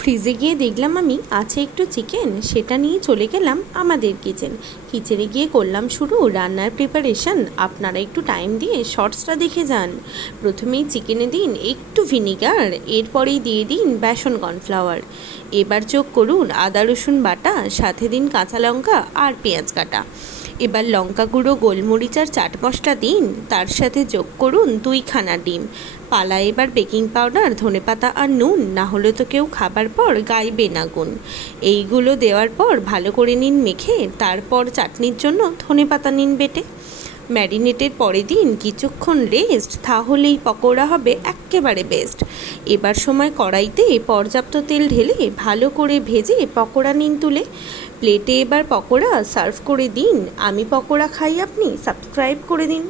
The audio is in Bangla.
ফ্রিজে গিয়ে দেখলাম আমি আছে একটু চিকেন, সেটা নিয়ে চলে গেলাম আমাদের কিচেনে গিয়ে করলাম শুরু রান্নার প্রিপারেশন। আপনারা একটু টাইম দিয়ে শর্টসটা দেখে যান। প্রথমেই চিকেনে দিন একটু ভিনিগার, এরপরেই দিয়ে দিন বেসন কর্নফ্লাওয়ার। এবার যোগ করুন আদা রসুন বাটা, সাথে দিন কাঁচা লঙ্কা আর পেঁয়াজ কাটা। এবার লঙ্কা গুঁড়ো, গোলমরিচ আর চাট মশলা দিন, তার সাথে যোগ করুন 2খানা ডিম। পালা এবার বেকিং পাউডার, ধনেপাতা আর নুন, না হলে তো কেউ খাবার পর গাইবে না গুণ। এইগুলো দেওয়ার পর ভালো করে নিন মেখে, তারপর চাটনির জন্য ধনেপাতা নিন বেটে। ম্যারিনেটের পরে দিন কিছুক্ষণ রেস্ট, তাহলেই পকোড়া হবে এক্কেবারে বেস্ট। এবার সময় কড়াইতে পর্যাপ্ত তেল ঢেলে ভালো করে ভেজে পকোড়া নিন তুলে। প্লেটে এবার পকোড়া সার্ভ করে দিন। আমি পকোড়া খাই, আপনি সাবস্ক্রাইব করে দিন।